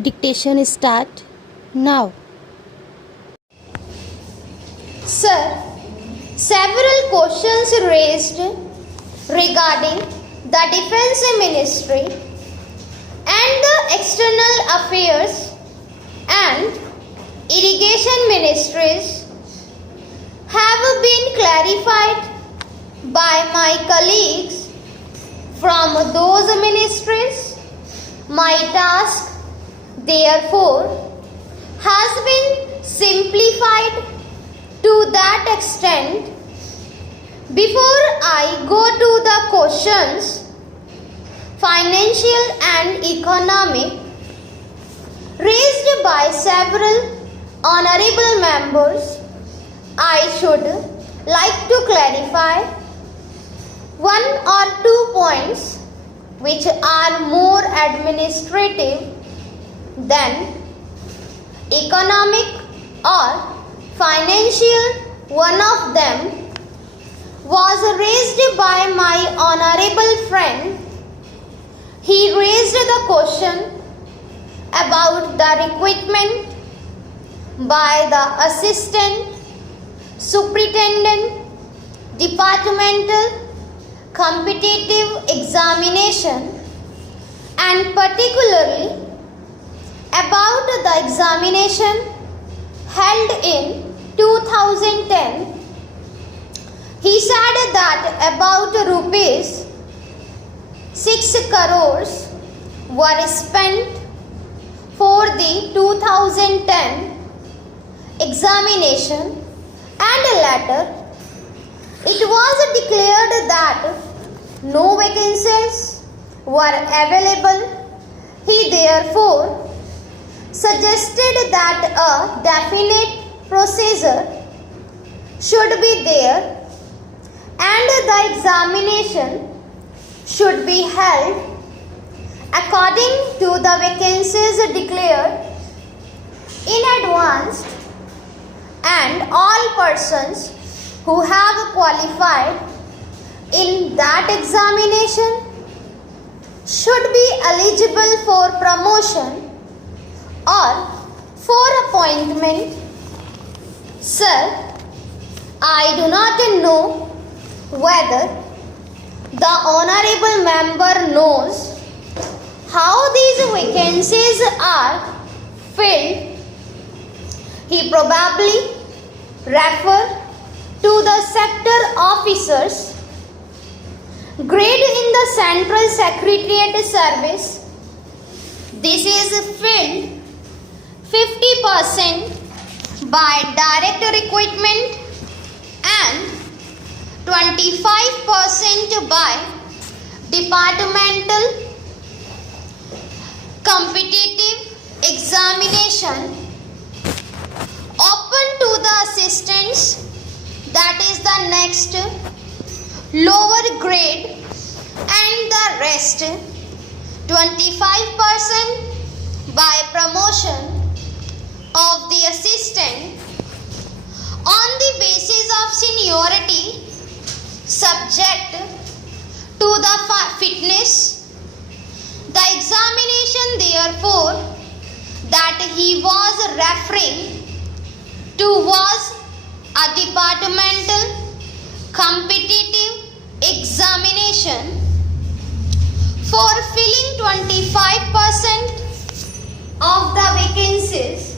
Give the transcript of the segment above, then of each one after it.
Dictation start now. Sir, several questions raised regarding the Defense Ministry and the External Affairs and Irrigation Ministries have been clarified by my colleagues from those ministries. My task, therefore, has been simplified to that extent. Before I go to the questions, financial and economic, raised by several honorable members, I should like to clarify one or two points which are more administrative than economic or financial. One of them was raised by my honorable friend. He raised the question about the recruitment by the assistant superintendent departmental competitive examination, and particularly about the examination held in 2010. He said that about rupees 6 crores were spent for the 2010 examination, and later it was declared that no vacancies were available. He therefore suggested that a definite procedure should be there and the examination should be held according to the vacancies declared in advance, and all persons who have qualified in that examination should be eligible for promotion or for appointment. Sir, I do not know whether the honorable member knows how these vacancies are filled. He probably refer to the sector officers grade in the Central Secretariat service. This is filled 50% by direct recruitment and 25% by departmental competitive examination open to the assistants, that is the next lower grade, and the rest 25% by promotion of the assistant on the basis of seniority subject to the fitness. The examination therefore that he was referring to was a departmental competitive examination for filling 25% of the vacancies.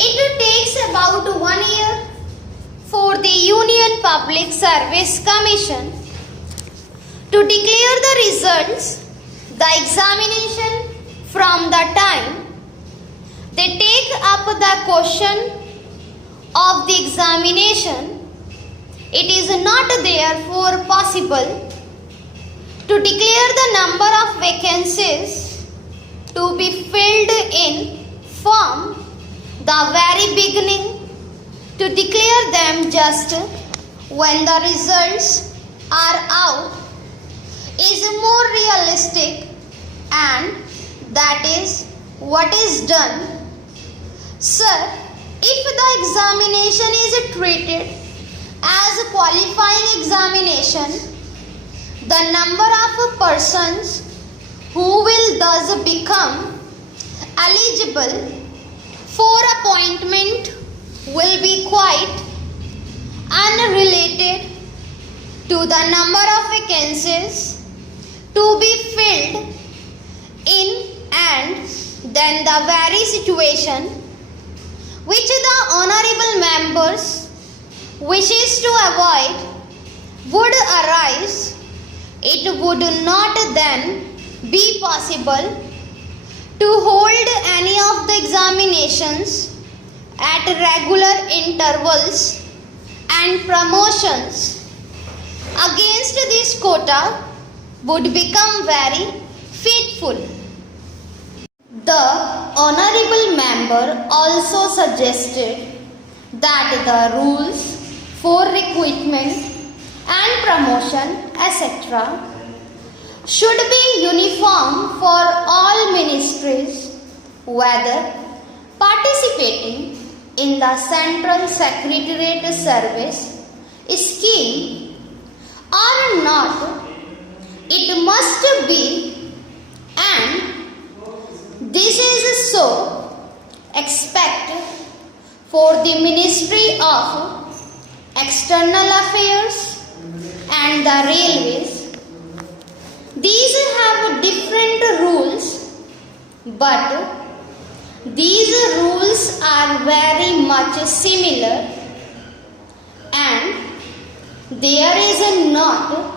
It takes about 1 year for the Union Public Service Commission to declare the results. The examination from the time they take up the question of the examination, it is not therefore possible to declare the number of vacancies to be filled in from the very beginning, to declare them just when the results are out is more realistic, and that is what is done. Sir, if the examination is treated as a qualifying examination, the number of persons who will thus become eligible for appointment will be quite unrelated to the number of vacancies to be filled in, and then the very situation which the honorable members wishes to avoid would arise, it would not then be possible to hold any of the examinations at regular intervals, and promotions against this quota would become very fateful. The honorable member also suggested that the rules for recruitment and promotion, etc., should be uniform for all ministries, whether participating in the Central Secretariat Service scheme or not. It must be, and this is so, except for the Ministry of External Affairs and the Railways. These have different rules, but these rules are very much similar, and there is not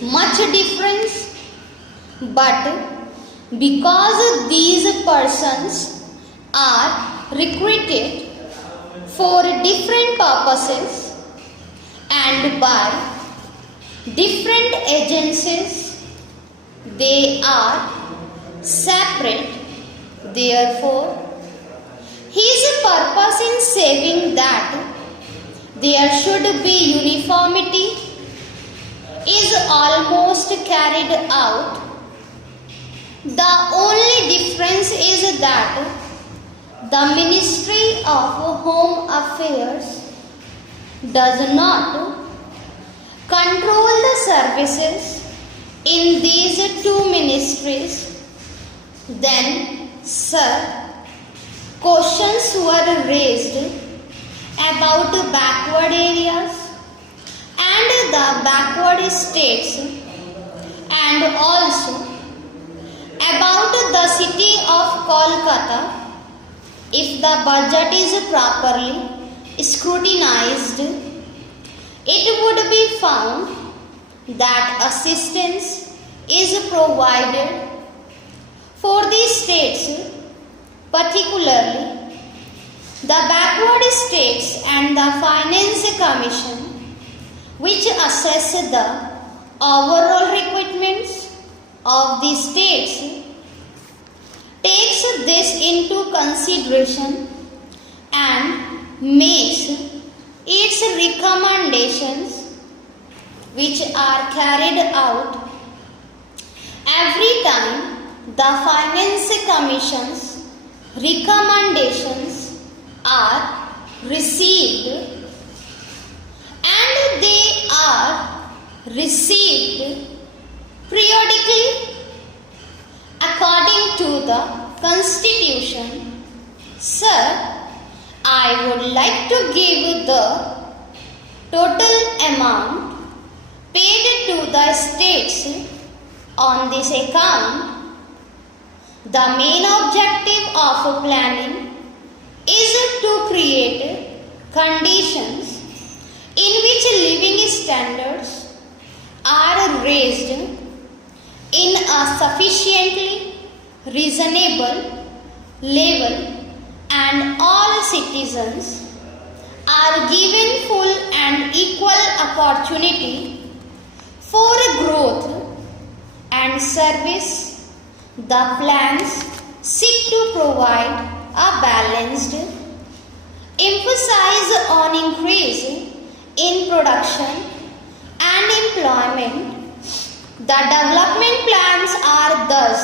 much difference, but because these persons are recruited for different purposes and by different agencies, they are separate. Therefore, his purpose in saying that there should be uniformity is almost carried out. The only difference is that the Ministry of Home Affairs does not control the services in these two ministries. Then, sir, questions were raised about backward areas and the backward states, and also about the city of Kolkata. If the budget is properly scrutinized, it would be found that assistance is provided for these states, particularly the backward states, and the Finance Commission, which assess the overall requirements of the states, takes this into consideration and makes its recommendations, which are carried out every time the Finance Commission's recommendations are received, and they are received periodically according to the Constitution. Sir, I would like to give the total amount paid to the states on this account. The main objective of planning is to create conditions in which living standards are raised in a sufficiently reasonable level, and all citizens are given full and equal opportunity for growth and service. The plans seek to provide a balanced emphasis on increase in production and employment. The development plans are thus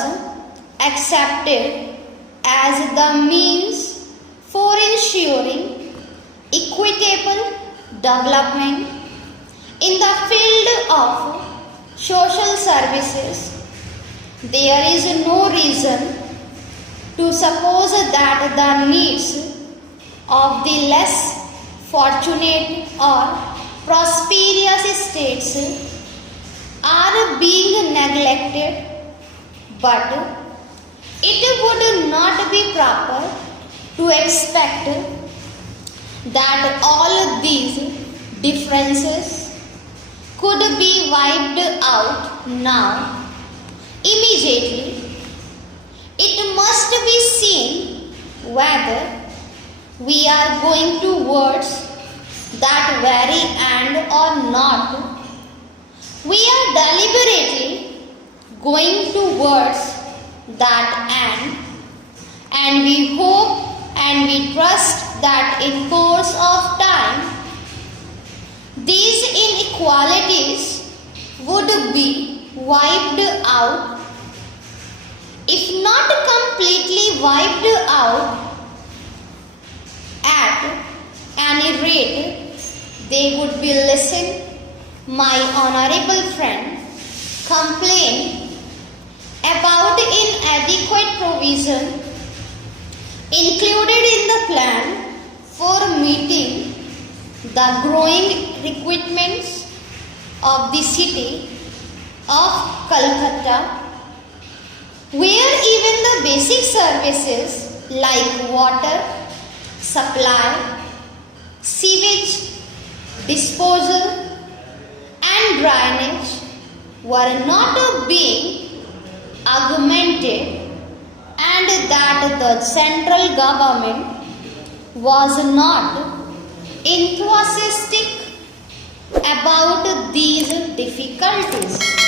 accepted as the means for ensuring equitable development in the field of social services there is no reason to suppose that the needs of the less fortunate or prosperous states are being neglected, but it would not be proper to expect that all these differences could be wiped out now, immediately. It must be seen whether we are going towards that very end or not. We are deliberately going towards that end, and we hope and we trust that in course of time these inequalities would be wiped out. If not completely wiped out, at any rate they would be lessened. My honorable friend complained about inadequate provision included in the plan for meeting the growing requirements of the city of Calcutta, where even the basic services like water supply, sewage disposal and drainage were not being augmented, and that the central government was not enthusiastic about these difficulties.